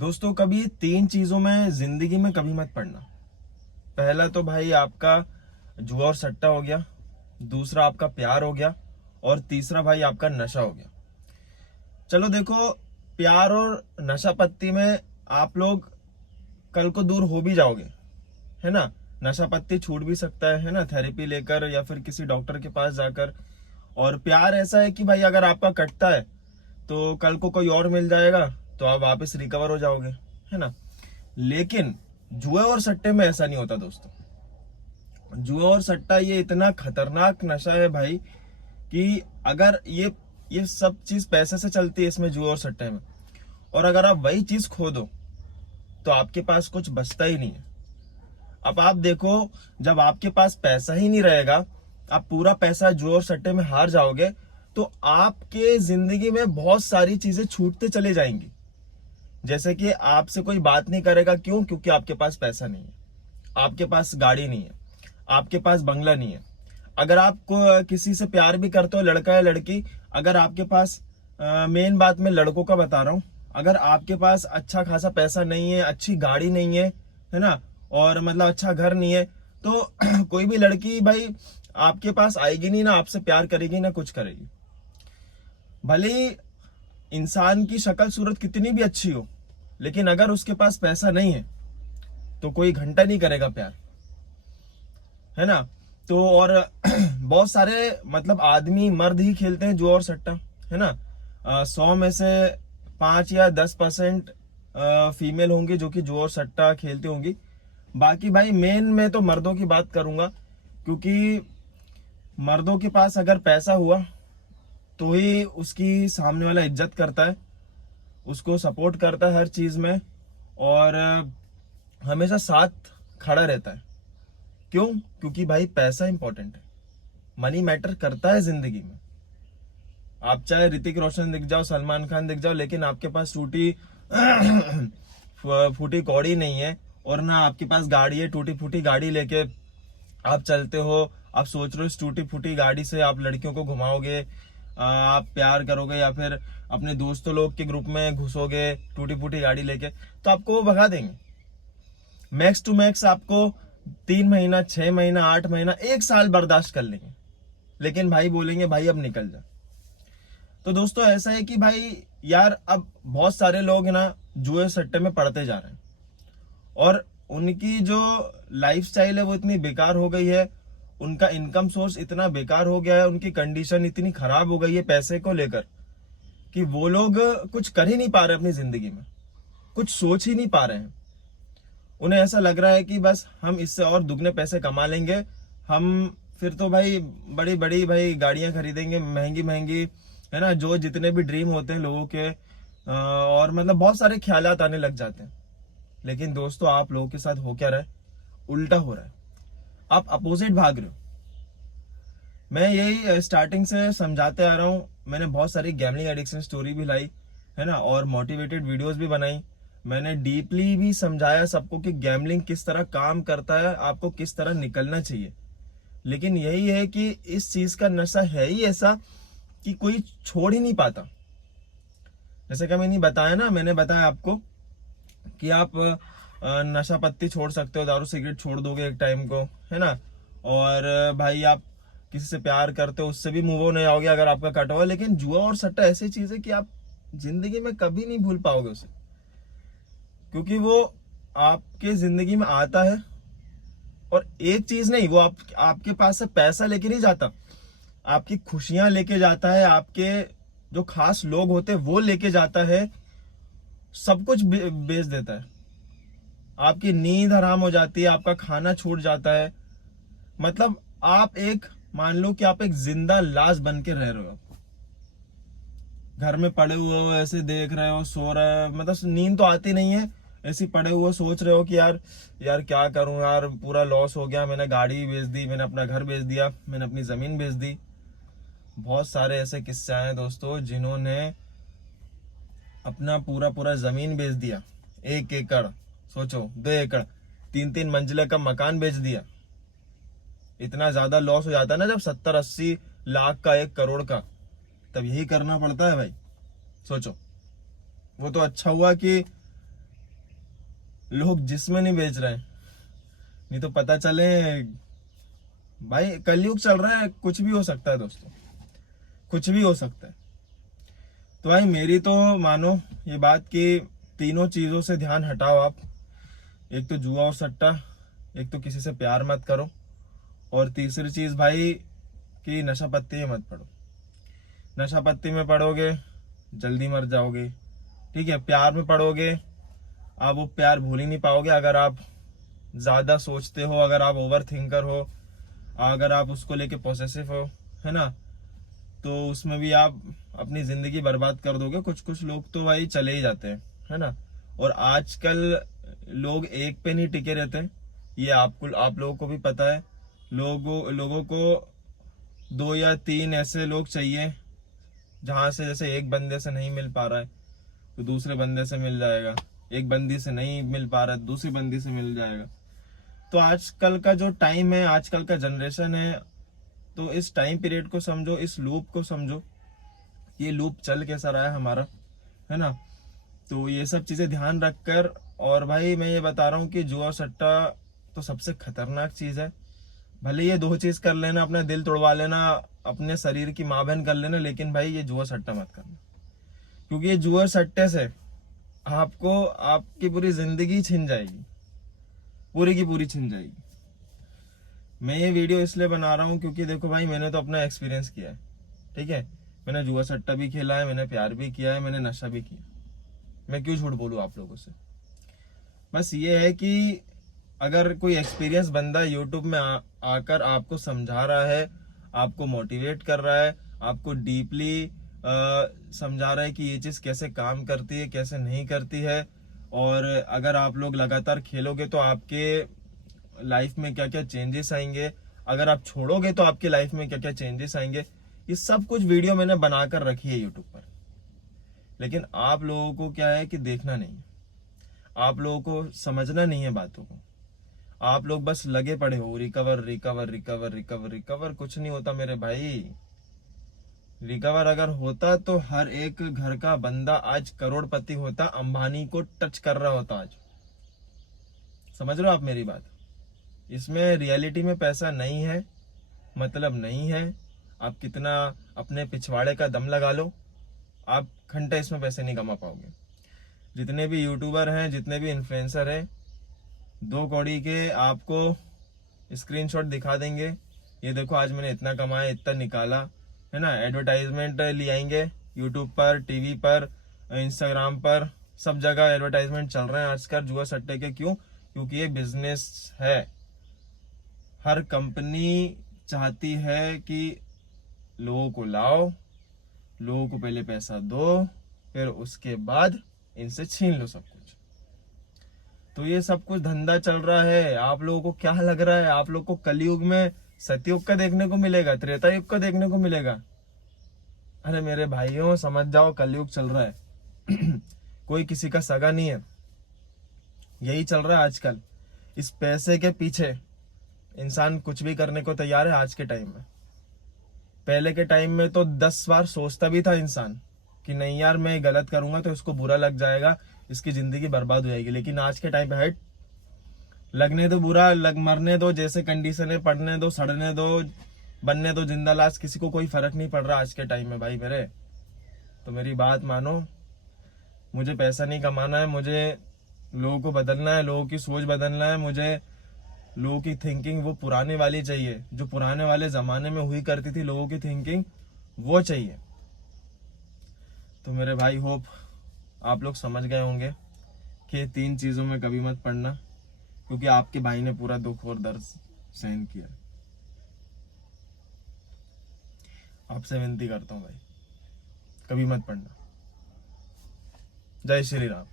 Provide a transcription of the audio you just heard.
दोस्तों, कभी तीन चीजों में जिंदगी में कभी मत पड़ना। पहला तो भाई आपका जुआ और सट्टा हो गया, दूसरा आपका प्यार हो गया और तीसरा भाई आपका नशा हो गया। चलो देखो, प्यार और नशा पत्ती में आप लोग कल को दूर हो भी जाओगे, है ना। नशा पत्ती छूट भी सकता है ना, थेरेपी लेकर या फिर किसी डॉक्टर के पास जाकर। और प्यार ऐसा है कि भाई अगर आपका कटता है तो कल को कोई और मिल जाएगा तो आप वापस रिकवर हो जाओगे, है ना। लेकिन जुए और सट्टे में ऐसा नहीं होता दोस्तों। जुआ और सट्टा ये इतना खतरनाक नशा है भाई कि अगर ये सब चीज पैसे से चलती है इसमें, जुए और सट्टे में। और अगर आप वही चीज खो दो तो आपके पास कुछ बचता ही नहीं है। अब आप देखो, जब आपके पास पैसा ही नहीं रहेगा, आप पूरा पैसा जुए और सट्टे में हार जाओगे, तो आपके जिंदगी में बहुत सारी चीजें छूटते चले जाएंगी। जैसे कि आपसे कोई बात नहीं करेगा, क्यों? क्योंकि आपके पास पैसा नहीं है, आपके पास गाड़ी नहीं है, आपके पास बंगला नहीं है। अगर आप किसी से प्यार भी करते हो, लड़का या लड़की, अगर आपके पास मेन बात मैं लड़कों का बता रहा हूं, अगर आपके पास अच्छा खासा पैसा नहीं है, अच्छी गाड़ी नहीं है ना, और मतलब अच्छा घर नहीं है, तो कोई भी लड़की भाई आपके पास आएगी नहीं, ना आपसे प्यार करेगी ना कुछ करेगी। भले ही इंसान की शक्ल सूरत कितनी भी अच्छी हो, लेकिन अगर उसके पास पैसा नहीं है तो कोई घंटा नहीं करेगा प्यार, है ना। तो और बहुत सारे मतलब आदमी मर्द ही खेलते हैं जुआ और सट्टा, है ना। 100 में से 5 या 10% फीमेल होंगी जो कि जुआ और सट्टा खेलती होंगी। बाकी भाई मेन में तो मर्दों की बात करूंगा, क्योंकि मर्दों के पास अगर पैसा हुआ तो ही उसकी सामने वाला इज्जत करता है, उसको सपोर्ट करता है हर चीज में, और हमेशा साथ खड़ा रहता है। क्यों? क्योंकि भाई पैसा इंपॉर्टेंट है, मनी मैटर करता है जिंदगी में। आप चाहे ऋतिक रोशन दिख जाओ, सलमान खान दिख जाओ, लेकिन आपके पास टूटी फूटी कौड़ी नहीं है, और ना आपके पास गाड़ी है, टूटी फूटी गाड़ी लेके आप चलते हो, आप सोच रहे हो इस टूटी फूटी गाड़ी से आप लड़कियों को घुमाओगे, आप प्यार करोगे, या फिर अपने दोस्तों लोग के ग्रुप में घुसोगे टूटी फूटी गाड़ी लेके, तो आपको वो भगा देंगे। मैक्स टू मैक्स आपको 3 महीना, 6 महीना, 8 महीना, 1 साल बर्दाश्त कर लेंगे, लेकिन भाई बोलेंगे भाई अब निकल जा। तो दोस्तों ऐसा है कि भाई यार, अब बहुत सारे लोग है ना जुए सट्टे में पड़ते जा रहे हैं, और उनकी जो लाइफस्टाइल है वो इतनी बेकार हो गई है, उनका इनकम सोर्स इतना बेकार हो गया है, उनकी कंडीशन इतनी खराब हो गई है पैसे को लेकर, कि वो लोग कुछ कर ही नहीं पा रहे अपनी जिंदगी में, कुछ सोच ही नहीं पा रहे हैं। उन्हें ऐसा लग रहा है कि बस हम इससे और दुगने पैसे कमा लेंगे, हम फिर तो भाई बड़ी बड़ी भाई गाड़ियां खरीदेंगे, महंगी महंगी, है ना, जो जितने भी ड्रीम होते हैं लोगों के, और मतलब बहुत सारे ख्यालात आने लग जाते हैं। लेकिन दोस्तों, आप लोगों के साथ हो क्या रहा है? उल्टा हो रहा है, आप अपोजिट भाग रहे हो। मैं यही स्टार्टिंग से समझाते आ रहा हूँ, मैंने बहुत सारी गैमलिंग एडिक्शन स्टोरी भी लाई, है ना, और मोटिवेटेड वीडियोस भी बनाई। मैंने डीपली भी समझाया सबको कि गैमलिंग किस तरह काम करता है, आपको किस तरह निकलना चाहिए। लेकिन यही है कि इस चीज का नशा है ही ऐसा कि कोई छोड़ ही नहीं पाता। जैसे कि मैंने बताया ना, मैंने बताया आपको कि आप नशा पत्ती छोड़ सकते हो, दारू सिगरेट छोड़ दोगे एक टाइम को, है ना। और भाई आप किसी से प्यार करते हो, उससे भी मूव ऑन नहीं आओगे अगर आपका कट हुआ। लेकिन जुआ और सट्टा ऐसी चीज है कि आप जिंदगी में कभी नहीं भूल पाओगे उसे, क्योंकि वो आपके जिंदगी में आता है, और एक चीज नहीं, वो आपके पास से पैसा लेके नहीं जाता, आपकी खुशियां लेके जाता है, आपके जो खास लोग होते हैं वो लेके जाता है, सब कुछ बेच देता है। आपकी नींद हराम हो जाती है, आपका खाना छूट जाता है। मतलब आप एक, मान लो कि आप एक जिंदा लाश बन के रह रहे हो, घर में पड़े हुए हो, ऐसे देख रहे हो, सो रहे हो, मतलब नींद तो आती नहीं है, ऐसे पड़े हुए सोच रहे हो कि यार यार क्या करूं यार, पूरा लॉस हो गया, मैंने गाड़ी बेच दी, मैंने अपना घर बेच दिया, मैंने अपनी जमीन बेच दी। बहुत सारे ऐसे किस्से हैं दोस्तों, जिन्होंने अपना पूरा पूरा जमीन बेच दिया, 1 एकड़, सोचो 2 एकड़, 3-3 मंजिला का मकान बेच दिया। इतना ज्यादा लॉस हो जाता है ना जब 70-80 लाख का, 1 करोड़ का, तब यही करना पड़ता है भाई। सोचो, वो तो अच्छा हुआ कि लोग जिस्म नहीं बेच रहे हैं, नहीं तो पता चले भाई कलयुग चल रहा है, कुछ भी हो सकता है दोस्तों, कुछ भी हो सकता है। तो भाई मेरी तो मानो ये बात कि तीनों चीजों से ध्यान हटाओ आप। एक तो जुआ और सट्टा, एक तो किसी से प्यार मत करो, और तीसरी चीज भाई कि नशा पत्ती में मत पड़ो। नशा पत्ती में पड़ोगे जल्दी मर जाओगे, ठीक है। प्यार में पड़ोगे आप वो प्यार भूल ही नहीं पाओगे। अगर आप ज्यादा सोचते हो, अगर आप ओवर थिंकर हो, अगर आप उसको लेके पॉसेसिव हो, है ना, तो उसमें भी आप अपनी जिंदगी बर्बाद कर दोगे। कुछ कुछ लोग तो भाई चले ही जाते हैं, है ना। और आजकल लोग एक पे नहीं टिके रहते, ये आप लोगों को भी पता है। लोगों को 2 या 3 ऐसे लोग चाहिए जहां से जैसे एक बंदे से नहीं मिल पा रहा है तो दूसरे बंदे से मिल जाएगा, एक बंदी से नहीं मिल पा रहा है दूसरी बंदी से मिल जाएगा। तो आजकल का जो टाइम है, आजकल का जनरेशन है, तो इस टाइम पीरियड को समझो, इस लूप को समझो, ये लूप चल कैसा रहा है हमारा, है ना। तो ये सब चीजें ध्यान रखकर, और भाई मैं ये बता रहा हूँ कि जुआ सट्टा तो सबसे खतरनाक चीज है। भले ये 2 चीज कर लेना, अपना दिल तोड़वा लेना, अपने शरीर की माँ बहन कर लेना, लेकिन भाई ये जुआ सट्टा मत करना। क्योंकि ये जुआ सट्टे से आपको आपकी पूरी जिंदगी छिन जाएगी, पूरी की पूरी छिन जाएगी। मैं ये वीडियो इसलिए बना रहा हूँ क्योंकि देखो भाई मैंने तो अपना एक्सपीरियंस किया है, ठीक है। मैंने जुआ सट्टा भी खेला है, मैंने प्यार भी किया है, मैंने नशा भी किया। मैं क्यों झूठ बोलूँ आप लोगों से। बस ये है कि अगर कोई एक्सपीरियंस बंदा यूट्यूब में आकर आपको समझा रहा है, आपको मोटिवेट कर रहा है, आपको डीपली समझा रहा है कि ये चीज कैसे काम करती है, कैसे नहीं करती है, और अगर आप लोग लगातार खेलोगे तो आपके लाइफ में क्या क्या चेंजेस आएंगे, अगर आप छोड़ोगे तो आपके लाइफ में क्या क्या चेंजेस आएंगे, ये सब कुछ वीडियो मैंने बनाकर रखी है यूट्यूब पर। लेकिन आप लोगों को क्या है कि देखना नहीं है, आप लोगों को समझना नहीं है बातों को। आप लोग बस लगे पड़े हो recover recover recover recover recover. कुछ नहीं होता मेरे भाई। रिकवर अगर होता तो हर एक घर का बंदा आज करोड़पति होता, अंबानी को टच कर रहा होता आज। समझ रहे हो आप मेरी बात। इसमें रियलिटी में पैसा नहीं है, मतलब नहीं है। आप कितना अपने पिछवाड़े का दम लगा लो, आप घंटा इसमें पैसे नहीं कमा पाओगे। जितने भी यूट्यूबर हैं, जितने भी इन्फ्लुएंसर हैं, 2 कौड़ी के आपको स्क्रीनशॉट दिखा देंगे, ये देखो आज मैंने इतना कमाया, इतना निकाला, है ना। एडवर्टाइजमेंट ले आएंगे यूट्यूब पर, टीवी पर, इंस्टाग्राम पर, सब जगह एडवर्टाइजमेंट चल रहे हैं आजकल जुआ सट्टे के। क्यों? क्योंकि ये बिजनेस है। हर कंपनी चाहती है कि लोगों को लाओ, लोगों को पहले पैसा दो, फिर उसके बाद इनसे छीन लो सब कुछ। तो ये सब कुछ धंधा चल रहा है। आप लोगों को क्या लग रहा है आप लोग को कलयुग में सतयुग का देखने को मिलेगा, त्रेता युग का देखने को मिलेगा? अरे मेरे भाइयों समझ जाओ, कलयुग चल रहा है। कोई किसी का सगा नहीं है, यही चल रहा है आजकल। इस पैसे के पीछे इंसान कुछ भी करने को तैयार है आज के टाइम में। पहले के टाइम में तो 10 बार सोचता भी था इंसान कि नहीं यार मैं गलत करूंगा तो इसको बुरा लग जाएगा, इसकी जिंदगी बर्बाद हो जाएगी। लेकिन आज के टाइम पे हट, लगने दो बुरा, लग मरने दो, जैसे कंडीशन है पढ़ने दो, सड़ने दो, बनने दो जिंदा लाश, किसी को कोई फर्क नहीं पड़ रहा आज के टाइम में भाई मेरे। तो मेरी बात मानो, मुझे पैसा नहीं कमाना है, मुझे लोगों को बदलना है, लोगों की सोच बदलना है। मुझे लोगों की थिंकिंग वो पुराने वाली चाहिए, जो पुराने वाले जमाने में हुई करती थी लोगों की थिंकिंग, वो चाहिए। तो मेरे भाई होप आप लोग समझ गए होंगे कि 3 चीजों में कभी मत पड़ना, क्योंकि आपके भाई ने पूरा दुख और दर्द सहन किया। आपसे विनती करता हूँ भाई, कभी मत पड़ना। जय श्री राम।